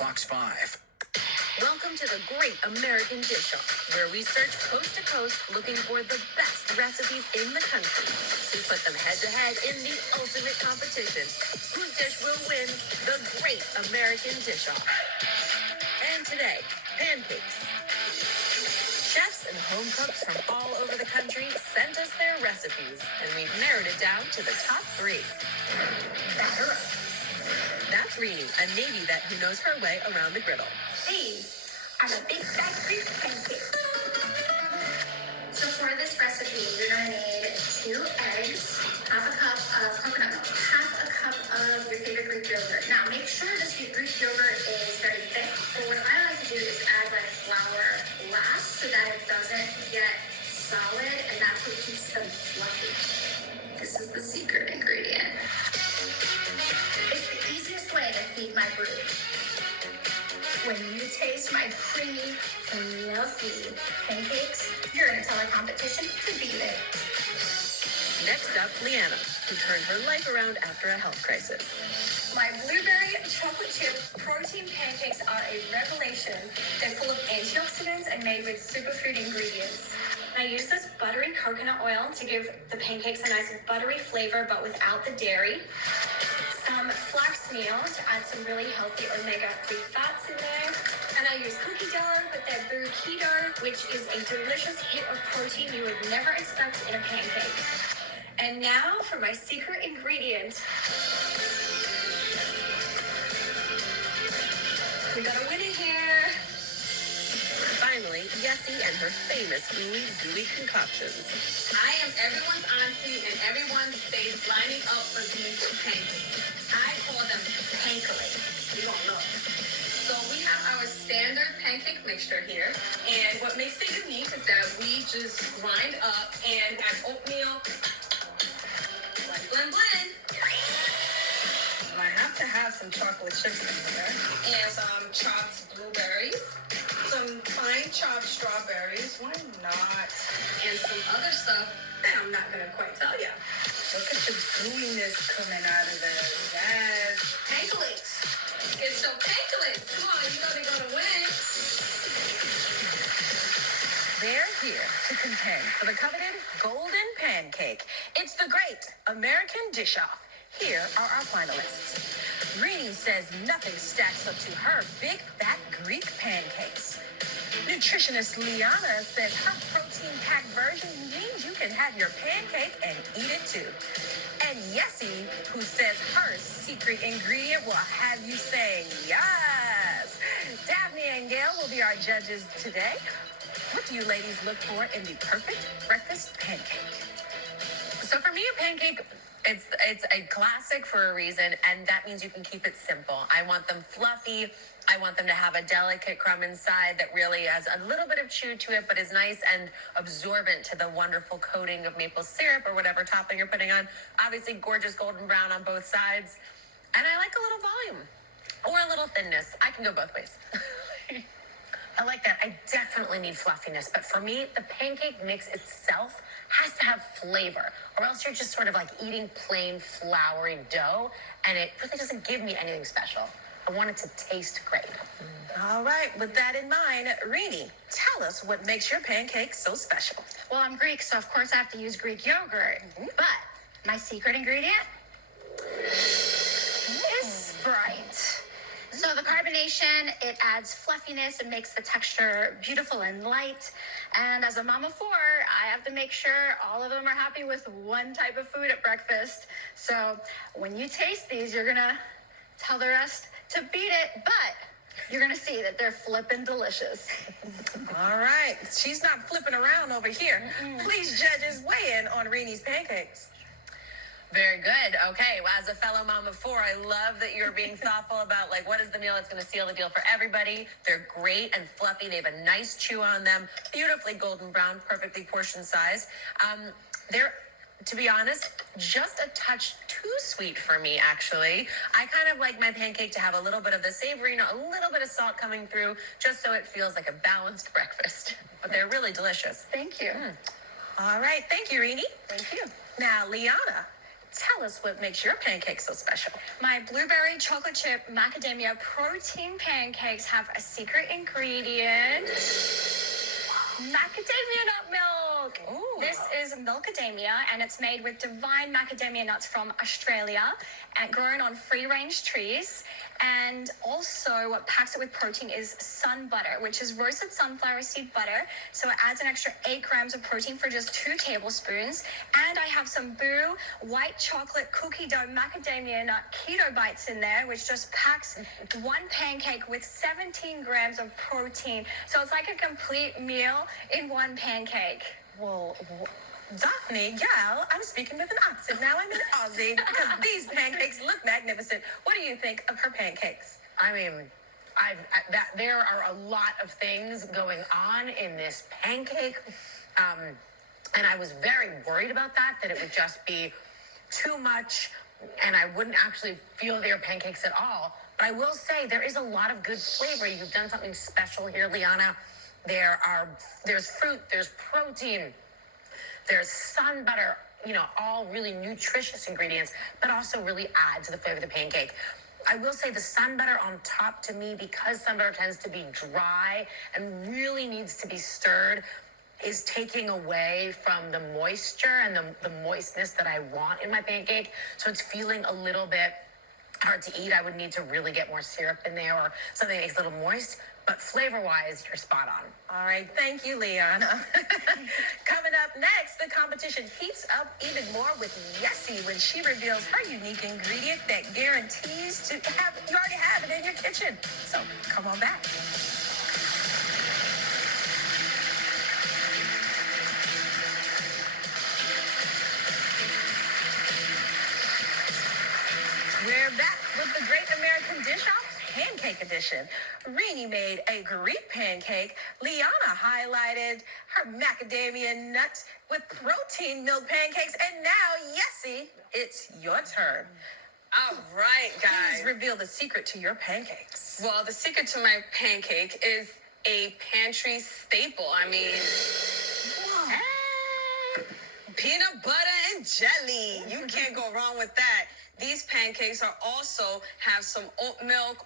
Fox 5. Welcome to the Great American Dish-Off, where we search coast to coast looking for the best recipes in the country. We put them head-to-head in the ultimate competition. Whose dish will win the Great American Dish-Off? And today, pancakes. Chefs and home cooks from all over the country sent us their recipes, and we've narrowed it down to the top 3. Batter up. That's Irini, a Navy vet who knows her way around the griddle. These are the Big Fat Greek Pancakes. So for this recipe, you're going to need 2 eggs, half a cup of coconut milk, half a cup of your favorite Greek yogurt. Now, make sure this Greek yogurt is very thick. So what I like to do is add my flour last so that it doesn't get solid, and that's what keeps them fluffy. This is the secret ingredient. It's the easiest way to feed my brood. When you taste my creamy, fluffy pancakes, you're going to tell our competition to beat it. Next up, Leanna, who turned her life around after a health crisis. My blueberry chocolate chip protein pancakes are a revelation. They're full of antioxidants and made with superfood ingredients. I use this buttery coconut oil to give the pancakes a nice buttery flavor, but without the dairy. Some flax meal to add some really healthy omega-3 fats in there. And I use cookie dough with their boo keto, which is a delicious hit of protein you would never expect in a pancake. And now for my secret ingredient. We got a winner here. Finally, Yessie and her famous gooey concoctions. I am everyone's auntie, and everyone's face lining up for these pancakes. I call them Pancake. You don't know. So we have our standard pancake mixture here, and what makes it unique is that we just grind up and add oatmeal, blend. I have to have some chocolate chips in there. And some chopped blueberries, some fine chopped strawberries, why not? And some other stuff that I'm not gonna quite tell you. Look at the gooiness coming out of this. Yes. Pancakes. It's the pancakes. Come on, you know they're gonna win. They're here to contend for the coveted golden pancake. It's the Great American Dish-Off. Here are our finalists. Irini says nothing stacks up to her Big Fat Greek Pancakes. Nutritionist Liana says her protein-packed version means you can have your pancake and eat it too. And Yessie, who says her secret ingredient will have you saying yes. Daphne and Gail will be our judges today. What do you ladies look for in the perfect breakfast pancake? So for me, a pancake, it's a classic for a reason, and that means you can keep it simple. I want them fluffy. I want them to have a delicate crumb inside that really has a little bit of chew to it, but is nice and absorbent to the wonderful coating of maple syrup or whatever topping you're putting on. Obviously, gorgeous golden brown on both sides. And I like a little volume or a little thinness. I can go both ways. I like that. I definitely need fluffiness, but for me, the pancake mix itself has to have flavor, or else you're just sort of like eating plain floury dough, and it really doesn't give me anything special. I want it to taste great. All right, with that in mind, Irini, tell us what makes your pancakes so special. Well, I'm Greek, so of course I have to use Greek yogurt. But my secret ingredient is Sprite. So the carbonation, it adds fluffiness and makes the texture beautiful and light. And as a mom of 4, I have to make sure all of them are happy with one type of food at breakfast. So when you taste these, you're gonna tell the rest to beat it, but you're gonna see that they're flippin' delicious. All right, she's not flipping around over here. Please, judges, weigh in on Irini's pancakes. Very good. Okay, well, as a fellow mom of 4, I love that you're being thoughtful about, like, what is the meal that's going to seal the deal for everybody. They're great and fluffy. They have a nice chew on them. Beautifully golden brown, perfectly portion sized. They're, to be honest, just a touch too sweet for me, actually. I kind of like my pancake to have a little bit of the savory, a little bit of salt coming through, just so it feels like a balanced breakfast. But they're really delicious. Thank you. All right, thank you, Irini. Thank you. Now, Liana, tell us what makes your pancake so special. My blueberry chocolate chip macadamia protein pancakes have a secret ingredient. Macadamia nut milk. Ooh. This is milkadamia, and it's made with divine macadamia nuts from Australia and grown on free-range trees. And also what packs it with protein is sun butter, which is roasted sunflower seed butter. So it adds an extra 8 grams of protein for just 2 tablespoons. And I have some Boo white chocolate cookie dough macadamia nut keto bites in there, which just packs one pancake with 17 grams of protein. So it's like a complete meal in one pancake. Well, Daphne, yeah, I'm speaking with an accent. Now I'm in Aussie because these pancakes look magnificent. What do you think of her pancakes? I mean, there are a lot of things going on in this pancake. And I was very worried about that it would just be too much and I wouldn't actually feel their pancakes at all. But I will say there is a lot of good flavor. You've done something special here, Liana. There's fruit, there's protein, there's sun butter, all really nutritious ingredients, but also really add to the flavor of the pancake. I will say the sun butter on top, to me, because sun butter tends to be dry and really needs to be stirred, is taking away from the moisture and the moistness that I want in my pancake. So it's feeling a little bit hard to eat. I would need to really get more syrup in there or something that makes it a little moist. But flavor-wise, you're spot on. All right, thank you, Liana. Coming up next, the competition heats up even more with Yessie when she reveals her unique ingredient that guarantees you already have it in your kitchen. So come on back. We're back with the Great American Dish-Off Pancake Edition. Irini made a Greek pancake. Liana highlighted her macadamia nuts with protein milk pancakes. And now, Yessie, it's your turn. All right, guys. Please reveal the secret to your pancakes. Well, the secret to my pancake is a pantry staple. I mean, peanut butter and jelly. You can't go wrong with that. These pancakes also have some oatmeal,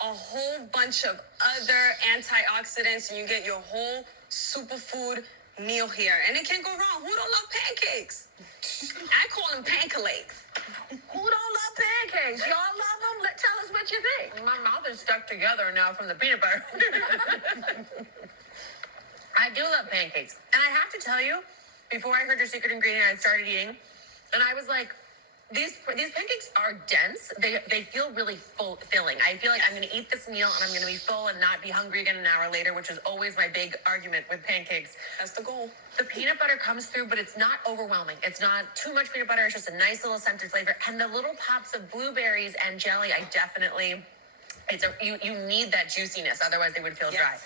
a whole bunch of other antioxidants, and you get your whole superfood meal here. And it can't go wrong. Who don't love pancakes? I call them pancakes. Who don't love pancakes? Y'all love them? Tell us what you think. My mouth is stuck together now from the peanut butter. I do love pancakes. And I have to tell you, before I heard your secret ingredient, I started eating, and I was like, these pancakes are dense. They feel really filling. I feel like I'm going to eat this meal and I'm going to be full and not be hungry again an hour later, which is always my big argument with pancakes. That's the goal. The peanut butter comes through, but it's not overwhelming. It's not too much peanut butter. It's just a nice little scented flavor. And the little pops of blueberries and jelly, you need that juiciness. Otherwise they would feel dry.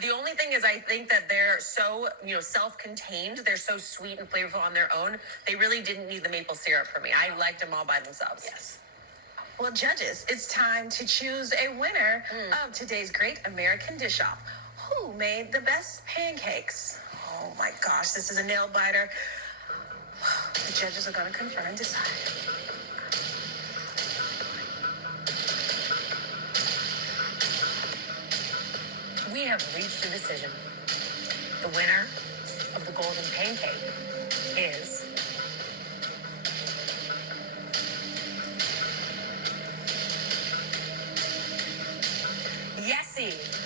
The only thing is I think that they're so, self-contained. They're so sweet and flavorful on their own. They really didn't need the maple syrup for me. I liked them all by themselves. Yes. Well, judges, it's time to choose a winner of today's Great American Dish-Off. Who made the best pancakes? Oh my gosh, this is a nail biter. The judges are going to confer and decide. We have reached a decision. The winner of the golden pancake is Yessie.